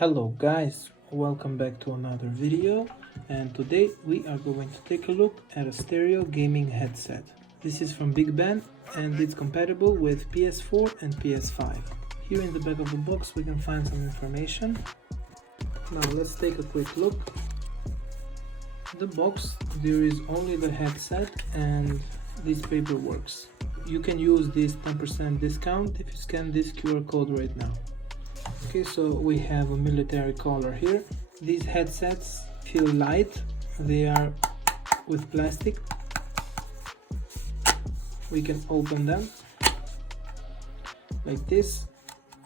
Hello guys, welcome back to another video, and today we are going to take a look at a stereo gaming headset. This is from BigBen and it's compatible with PS4 and PS5. Here in the back of the box we can find some information. Now let's take a quick look. In the box there is only the headset and this paper works. You can use this 10% discount if you scan this QR code right now. Okay, so we have a military collar here. These headsets feel light, they are with plastic. We can open them like this.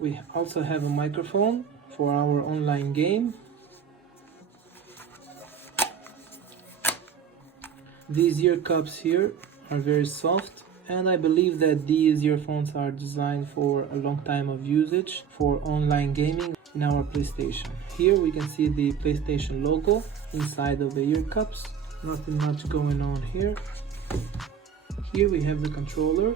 We also have a microphone for our online game. These ear cups here are very soft, and I believe that these earphones are designed for a long time of usage for online gaming in our PlayStation. Here we can see the PlayStation logo inside of the ear cups. Nothing much going on here. Here we have the controller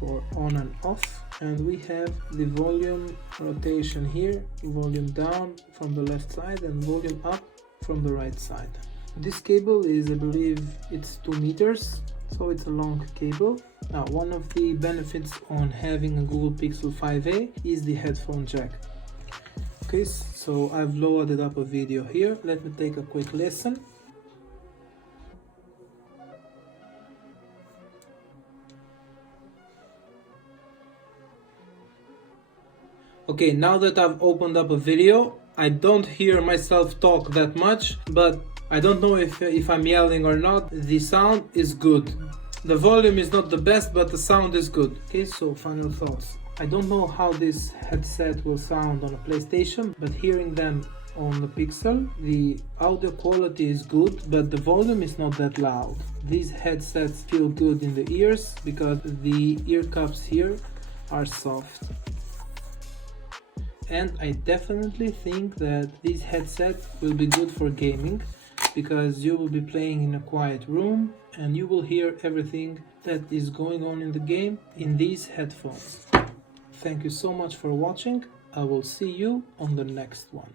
for on and off, and we have the volume rotation here, volume down from the left side and volume up from the right side. This cable is, I believe, it's 2 meters. So it's a long cable. Now, one of the benefits on having a Google Pixel 5a is the headphone jack. Okay, so I've loaded up a video here. Let me take a quick listen. Okay, now that I've opened up a video, I don't hear myself talk that much, but I don't know if I'm yelling or not. The sound is good. The volume is not the best, but the sound is good. Okay, so final thoughts. I don't know how this headset will sound on a PlayStation, but hearing them on the Pixel, the audio quality is good, but the volume is not that loud. These headsets feel good in the ears because the ear cups here are soft. And I definitely think that this headset will be good for gaming, because you will be playing in a quiet room and you will hear everything that is going on in the game in these headphones. Thank you so much for watching. I will see you on the next one.